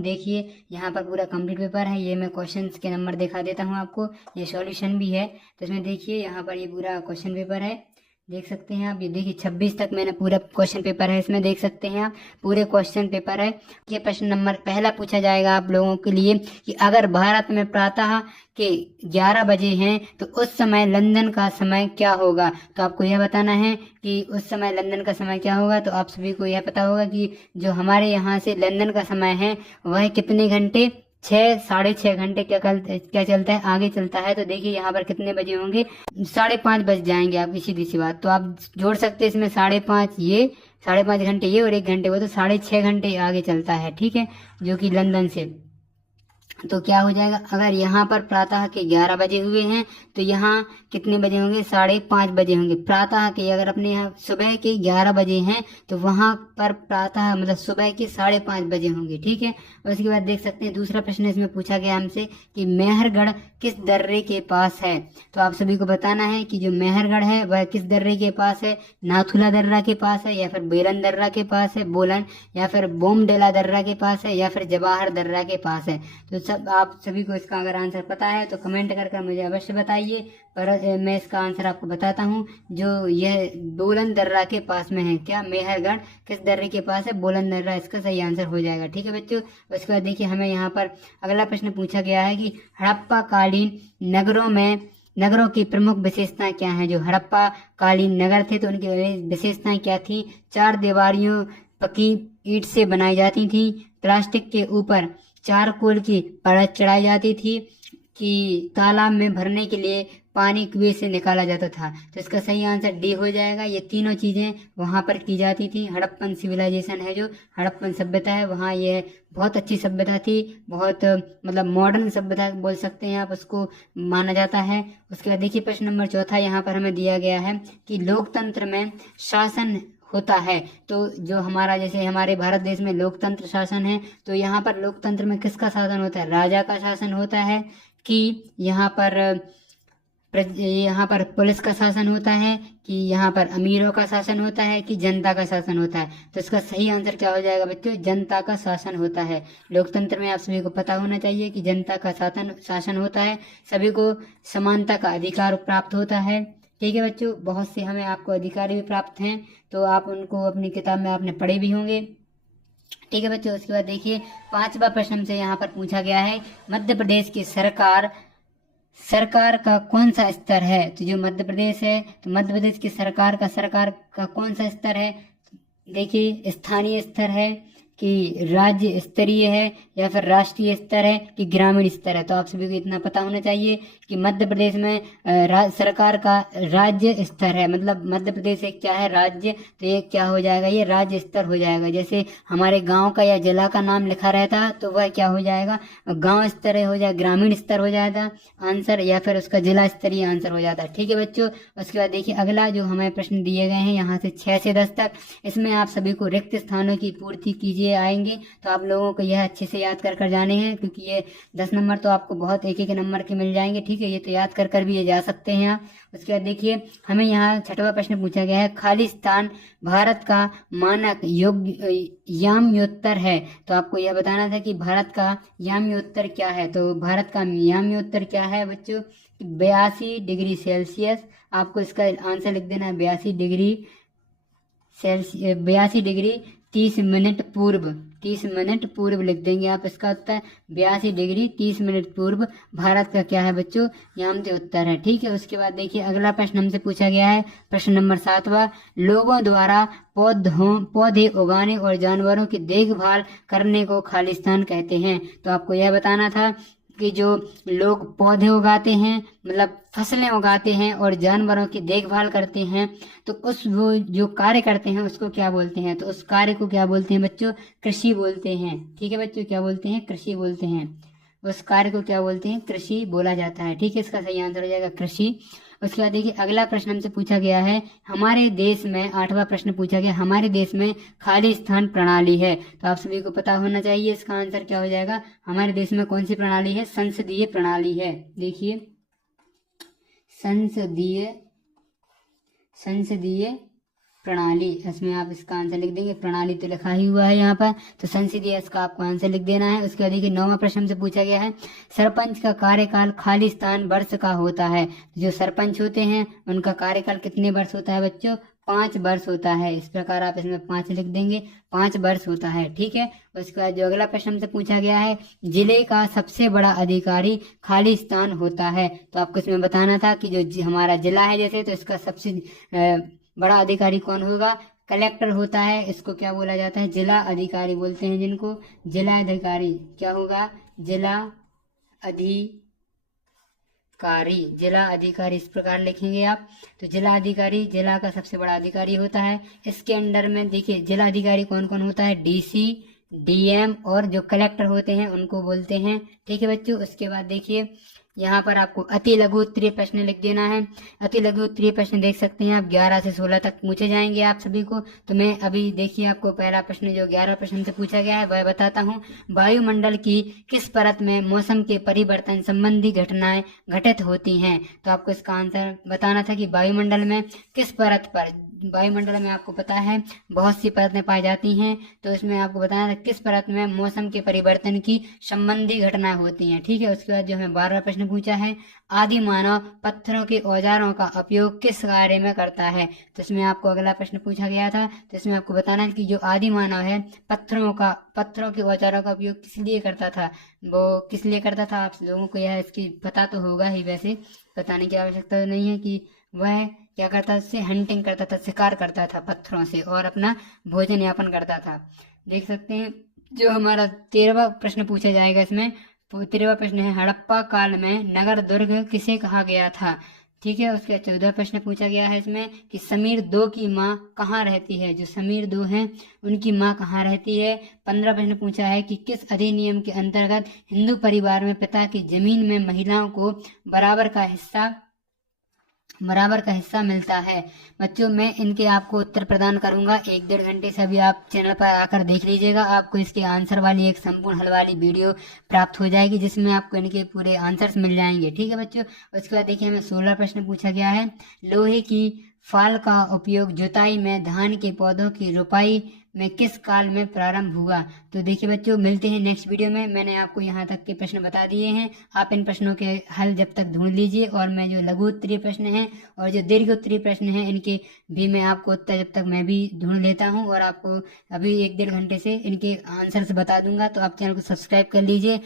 हूँ। देखिए यहाँ पर पूरा कंप्लीट पेपर है। ये मैं क्वेश्चंस के नंबर दिखा देता हूँ आपको, ये सॉल्यूशन भी है। तो इसमें देखिए यहाँ पर ये पूरा क्वेश्चन पेपर है, देख सकते हैं आप। ये देखिए 26 तक मैंने पूरा क्वेश्चन पेपर है, इसमें देख सकते हैं आप पूरे क्वेश्चन पेपर है। ये प्रश्न नंबर पहला पूछा जाएगा आप लोगों के लिए कि अगर भारत में प्रातः के 11 बजे हैं तो उस समय लंदन का समय क्या होगा। तो आपको यह बताना है कि उस समय लंदन का समय क्या होगा। तो आप सभी को यह पता होगा कि जो हमारे यहाँ से लंदन का समय है वह कितने घंटे, 6-6.5 घंटे क्या चलता है, आगे चलता है। तो देखिए यहाँ पर कितने बजे होंगे, 5:30 बज जाएंगे आपकी सीधी सी बात। तो आप जोड़ सकते हैं इसमें 5:30 ये, 5.5 घंटे ये और 1 घंटे वो, तो 6.5 घंटे आगे चलता है, ठीक है, जो कि लंदन से। तो क्या हो जाएगा, अगर यहाँ पर प्रातः के 11 बजे हुए हैं तो यहाँ कितने बजे होंगे, 5:30 बजे होंगे। प्रातः के अगर अपने यहाँ सुबह के 11 बजे हैं तो वहां पर प्रातः मतलब सुबह के 5:30 बजे होंगे, ठीक है। और उसके बाद देख सकते हैं दूसरा प्रश्न इसमें पूछा गया हमसे कि मेहरगढ़ किस दर्रे के पास है। तो आप सभी को बताना है कि जो मेहरगढ़ है वह किस दर्रे के पास है, नाथुला दर्रा के पास है, या फिर बेलन दर्रा के पास है, बोलन, या फिर बोमडेला दर्रा के पास है, या फिर जवाहर दर्रा के पास है। तो सब आप सभी को इसका अगर आंसर पता है तो कमेंट कर मुझे अवश्य बताइए। पर मैं इसका आंसर आपको बताता हूँ, जो यह बोलन दर्रा के पास में है। क्या, मेहरगढ़ किस दर्रे के पास है, बोलन दर्रा, इसका सही आंसर हो जाएगा, ठीक है बच्चों। उसके बाद देखिए हमें यहाँ पर अगला प्रश्न पूछा गया है कि हड़प्पा कालीन नगरों की प्रमुख विशेषताएं क्या हैं। जो हड़प्पा कालीन नगर थे तो उनकी विशेषताएं क्या थी, 4 दीवारियों पकी ईंट से बनाई जाती थी, प्लास्टिक के ऊपर चारकोल की परत चढ़ाई जाती थी, कि तालाब में भरने के लिए पानी कुएं से निकाला जाता था। तो इसका सही आंसर डी हो जाएगा। ये तीनों चीजें वहां पर की जाती थी। हड़प्पन सिविलाइजेशन है, जो हड़प्पन सभ्यता है, वहाँ ये बहुत अच्छी सभ्यता थी, बहुत मतलब मॉडर्न सभ्यता बोल सकते हैं आप, उसको माना जाता है। उसके बाद देखिए प्रश्न नंबर चौथा यहाँ पर हमें दिया गया है कि लोकतंत्र में शासन होता है। तो जो हमारा, जैसे हमारे भारत देश में लोकतंत्र शासन है, तो यहाँ पर लोकतंत्र में किसका शासन होता है, राजा का शासन होता है, कि यहाँ पर पुलिस का शासन होता है, कि यहाँ पर अमीरों का शासन होता है, कि जनता का शासन होता है। तो इसका सही आंसर क्या हो जाएगा बच्चों, जनता का शासन होता है। लोकतंत्र में आप सभी को पता होना चाहिए कि जनता का शासन होता है, सभी को समानता का अधिकार प्राप्त होता है, ठीक है बच्चों। बहुत से हमें आपको अधिकार भी प्राप्त हैं, तो आप उनको अपनी किताब में आपने पढ़े भी होंगे, ठीक है बच्चों। उसके बाद देखिए 5वां प्रश्न हमसे यहाँ पर पूछा गया है, मध्य प्रदेश की सरकार का कौन सा स्तर है। तो जो मध्य प्रदेश है, तो मध्य प्रदेश की सरकार का कौन सा स्तर है। देखिए स्थानीय स्तर है, कि राज्य स्तरीय है, या फिर राष्ट्रीय स्तर है, कि ग्रामीण स्तर है। तो आप सभी को इतना पता होना चाहिए कि मध्य प्रदेश में सरकार का राज्य स्तर है, मतलब मध्य प्रदेश एक क्या है, राज्य, तो ये क्या हो जाएगा, ये राज्य स्तर हो जाएगा। जैसे हमारे गांव का या जिला का नाम लिखा रहता तो वह क्या हो जाएगा, गांव स्तर हो जाएगा, ग्रामीण स्तर हो जाएगा आंसर, या फिर उसका जिला स्तरीय आंसर हो जाता है, ठीक है बच्चों। उसके बाद देखिए अगला जो हमें प्रश्न दिए गए हैं यहाँ से 6 से 10 तक, इसमें आप सभी को रिक्त स्थानों की पूर्ति कीजिए आएंगे। तो आप लोगों को यह अच्छे से याद कर जाने हैं, क्योंकि ये 10 नंबर तो आपको बहुत एक नंबर के मिल जाएंगे, ठीक है। ये तो याद कर भी ये जा सकते हैं आप। उसके बाद देखिए हमें यहाँ 6वां प्रश्न पूछा गया है, खाली स्थान भारत का मानक याम्योत्तर है। तो आपको यह बताना था कि भारत का याम्योत्तर क्या है। तो भारत का याम्योत्तर क्या है बच्चों, 82 डिग्री सेल्सियस। आपको इसका आंसर लिख देना है 82 डिग्री सेल्सियस, 82 डिग्री 30 मिनट पूर्व लिख देंगे आप। इसका उत्तर 82 डिग्री 30 मिनट पूर्व भारत का क्या है बच्चों, याम्योत्तर उत्तर है, ठीक है। उसके बाद देखिए अगला प्रश्न हमसे पूछा गया है, प्रश्न नंबर 7वां, लोगों द्वारा पौधे उगाने और जानवरों की देखभाल करने को खालिस्तान कहते हैं। तो आपको यह बताना था कि जो लोग पौधे उगाते हैं, मतलब फसलें उगाते हैं और जानवरों की देखभाल करते हैं, तो वो जो कार्य करते हैं उसको क्या बोलते हैं। तो उस कार्य को क्या बोलते हैं बच्चों, कृषि बोलते हैं, ठीक है बच्चों। क्या बोलते हैं, कृषि बोलते हैं। उस कार्य को क्या बोलते हैं, कृषि बोला जाता है, ठीक है। इसका सही आंसर हो जाएगा कृषि। उसके बाद देखिए अगला प्रश्न हमसे पूछा गया है, हमारे देश में 8वां प्रश्न पूछा गया, हमारे देश में खाली स्थान प्रणाली है। तो आप सभी को पता होना चाहिए इसका आंसर क्या हो जाएगा, हमारे देश में कौन सी प्रणाली है, संसदीय प्रणाली है। देखिए संसदीय प्रणाली, इसमें आप इसका आंसर लिख देंगे। प्रणाली तो लिखा ही हुआ है यहाँ पर, तो संसदीय इसका आपको आंसर लिख देना है। उसके बाद देखिए 9वां प्रश्न से पूछा गया है, सरपंच का कार्यकाल खाली स्थान वर्ष का होता है। जो सरपंच होते हैं उनका कार्यकाल कितने वर्ष होता है बच्चों? 5 वर्ष होता है। इस प्रकार आप इसमें 5 लिख देंगे, 5 वर्ष होता है, ठीक है। उसके बाद जो अगला प्रश्न से पूछा गया है, जिले का सबसे बड़ा अधिकारी खाली स्थान होता है। तो आपको इसमें बताना था कि जो हमारा जिला है जैसे, तो इसका सबसे बड़ा अधिकारी कौन होगा? कलेक्टर होता है। इसको क्या बोला जाता है? जिला अधिकारी बोलते हैं जिनको। जिला अधिकारी क्या होगा? जिला अधिकारी, जिला अधिकारी इस प्रकार लिखेंगे आप। तो जिला अधिकारी जिला का सबसे बड़ा अधिकारी होता है। इसके अंडर में देखिए जिला अधिकारी कौन कौन होता है? डीसी, डीएम और जो कलेक्टर होते हैं उनको बोलते हैं, ठीक है बच्चों। उसके बाद देखिए यहाँ पर आपको अति लघु उत्तरीय प्रश्न लिख देना है। अति लघु उत्तरीय प्रश्न देख सकते हैं आप 11 से 16 तक पूछे जाएंगे आप सभी को। तो मैं अभी देखिए आपको पहला प्रश्न जो 11 प्रश्न से पूछा गया है वह बताता हूँ। वायुमंडल की किस परत में मौसम के परिवर्तन संबंधी घटनाएं घटित होती हैं? तो आपको इसका आंसर बताना था कि वायुमंडल में किस परत पर। वायुमंडल में आपको पता है बहुत सी परतें पाई जाती हैं, तो इसमें आपको बताना था किस परत में मौसम के परिवर्तन की संबंधी घटनाएं होती हैं, ठीक है। उसके बाद जो हमें 12वां प्रश्न पूछा है, आदि मानव पत्थरों के औजारों का उपयोग किस कार्य में करता है? तो इसमें आपको अगला प्रश्न पूछा गया था, तो इसमें आपको बताना है कि जो आदि मानव है पत्थरों के औजारों का उपयोग किस लिए करता था? वो किस लिए करता था? आप लोगों को यह इसकी पता तो होगा ही, वैसे बताने की आवश्यकता नहीं है कि वह क्या करता था, उससे हंटिंग करता था, शिकार करता था पत्थरों से और अपना भोजन यापन करता था। देख सकते हैं जो हमारा 13वां प्रश्न पूछा जाएगा इसमें। 13वां प्रश्न है, हड़प्पा काल में नगर दुर्ग किसे कहा गया था? ठीक है। उसके 14वां प्रश्न पूछा गया है इसमें कि समीर 2 की माँ कहाँ रहती है? जो समीर 2 हैं उनकी माँ कहाँ रहती है? 15 प्रश्न पूछा है कि किस अधिनियम के अंतर्गत हिंदू परिवार में पिता की जमीन में महिलाओं को बराबर का हिस्सा मिलता है? बच्चों मैं इनके आपको उत्तर प्रदान करूंगा 1-1.5 घंटे से। अभी आप चैनल पर आकर देख लीजिएगा, आपको इसके आंसर वाली एक संपूर्ण हल वाली वीडियो प्राप्त हो जाएगी जिसमें आपको इनके पूरे आंसर्स मिल जाएंगे, ठीक है बच्चों। उसके बाद देखिए हमें 16 प्रश्न पूछा गया है, लोहे की फाल का उपयोग जुताई में धान के पौधों की रोपाई में किस काल में प्रारंभ हुआ? तो देखिए बच्चों मिलते हैं नेक्स्ट वीडियो में। मैंने आपको यहाँ तक के प्रश्न बता दिए हैं, आप इन प्रश्नों के हल जब तक ढूंढ लीजिए, और मैं जो लघु उत्तरीय प्रश्न हैं और जो दीर्घ उत्तरीय प्रश्न हैं इनके भी मैं आपको उत्तर जब तक मैं भी ढूंढ लेता हूँ और आपको अभी 1-1.5 घंटे से इनके आंसर्स बता दूंगा। तो आप चैनल को सब्सक्राइब कर लीजिए।